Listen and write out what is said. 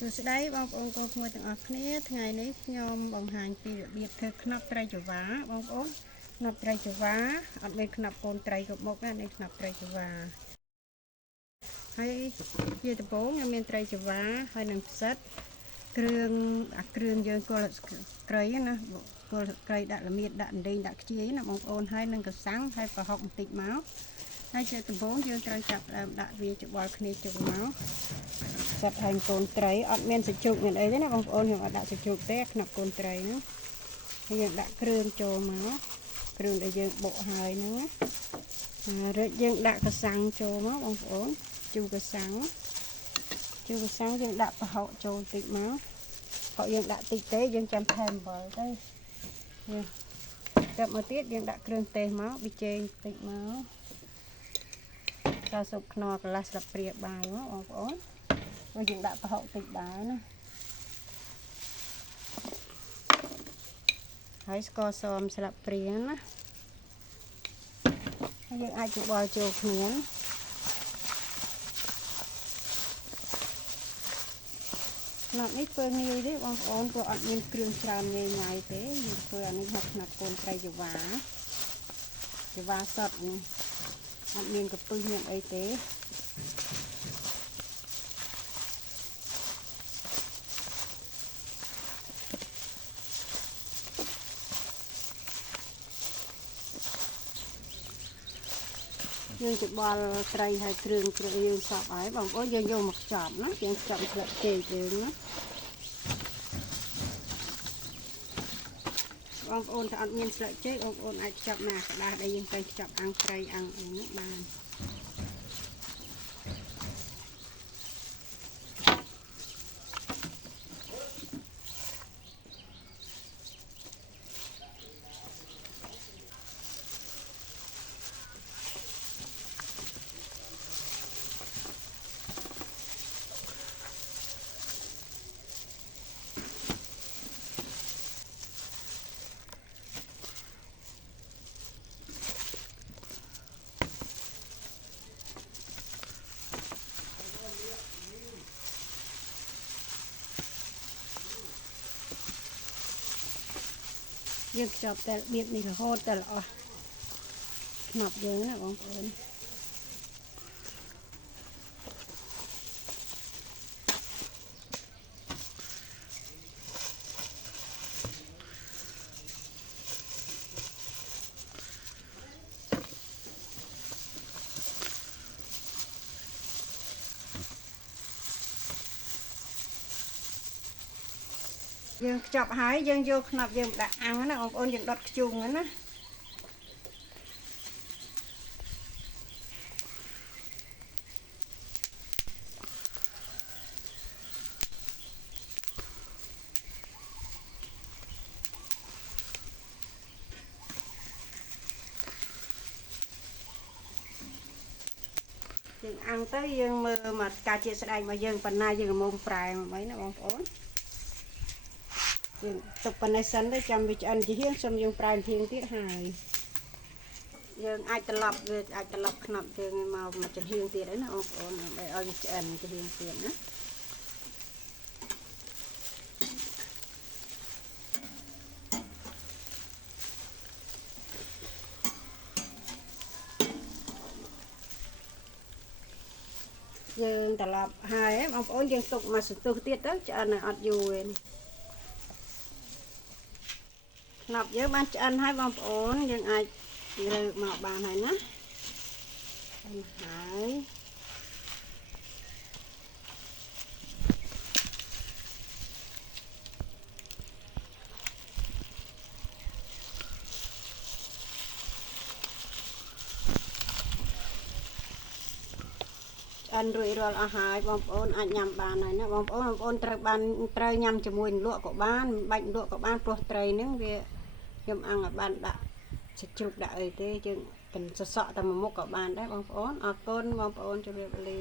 សួស្តីបងប្អូនកូនក្មួយទាំងអស់គ្នាថ្ងៃនេះខ្ញុំបង្ហាញពីរបៀបធ្វើខ្នប់ត្រីចង្វាបងប្អូនខ្នប់ត្រីចង្វាអត់មានខ្នប់កូនត្រីគ្រប់មុខណានេះខ្នប់ត្រីចង្វាហើយជាដំបូងខ្ញុំមានត្រីចង្វាហើយនឹងផ្សិតគ្រឿងយើងគល់ត្រីណាគល់ត្រីដាក់ល្មៀតដាក់អណ្ដែងដាក់ខ្ជាយណាបងប្អូនហើយនឹងកសាំងហើយប្រហុកបន្តិចមកហើយជាដំបូងយើងត្រូវចាប់ដើមដាក់វាច្បល់គ្នាចូលមកសាត់ហើយកូនត្រីអត់មានសាច់ជ្រូកមានអីទេណាបងប្អូនខ្ញុំអត់ដាក់សាច់ជ្រូកទេខ្នប់កូនត្រីហ្នឹងហើយយើងដាក់គ្រឿងចូលមកគ្រឿងដែលយើងបុកហើយហ្នឹងណារួចយើងដាក់កសាំងចូលមកបងប្អូនជូរកសាំងយើងដាក់ប្រហុកចូលតិចមកប្រហុកយើងដាក់តិចទេយើងចាំថែមអំបិលទៅចាប់មកទៀតយើងដាក់គ្រឿងទេសមកប៊ីចេងតិចមកស្ករស៊ុបខ្នុរកន្លះស្លាបព្រាបាយមកបងប្អូនហើយយើងដាក់ប្រហុកតិចដែរណាហើយស្ករសស្លាបព្រាណាហើយយើងអាចច្បល់ចូលគ្នាខ្នប់នេះធ្វើងាយទេបងប្អូនព្រោះអត់មានគ្រឿងច្រើនងាយទេយើងធ្វើអានេះហៅខ្នប់កូនត្រីចង្វាសុតនេះអត់មានកពឹសមានអីទេយើងច្បល់ត្រីហើយគ្រឿងយើងសពហើយបងប្អូនយើងយកមកខ្ចប់ណាយើងខ្ចប់ស្លឹកចេកយើងណាបងប្អូនถ้าអត់មានស្លឹកចេកបងប្អូនអាចខ្ចប់ណាក្តារដែលយើងទៅខ្ចប់អាំងត្រីអាំងអីហ្នឹងបានយើងខ្ចប់តែរបៀបនេះរហូតតែល្អខ្នប់យើងណាបងប្អូនយើងខ្ចប់ហើយយើងយកខ្នប់យើងដាក់អាំងណាបងប្អូនយើងដុតខ្ជុងណាយើងអាំងទៅយើងមើលមកការជាស្ដែងរបស់យើងប៉ុណ្ណាយើងមុំប្រែមកអីណាបងប្អូនយើងទុកប៉ុណ្ណេះសិនទៅចាំវាឆ្អិនជាហៀងសុំយើងប្រែធៀងទៀតហើយយើងអាចត្រឡប់ខ្នប់យើងមកចំហៀងទៀតហើយណាបងប្អូនដើម្បីឲ្យវាឆ្អិនជាហៀងទៀតណាយើងត្រឡប់ហើយបងប្អូនយើងទុកមកសន្ទុះទៀតទៅឆ្អិនអត់យូរទេខ្នប់យើងបានឆ្អិនហើយបងប្អូនយើងអាចរើមកបានហើយណាហើយអិនរួចរាល់អស់ហើយបងប្អូនអាចញ៉ាំបានហើយណាបងប្អូនត្រូវញ៉ាំជាមួយលក់ក៏បានមិនបាច់លក់ក៏បានព្រោះត្រីហ្នឹងវាខ្ញុំអាំងឲ្យបានដាក់សាច់ជ្រូកដាក់អីទេយើងសសក់តែមួយមុខក៏បានដែរបងប្អូនអរគុណបងប្អូនជម្រាបលា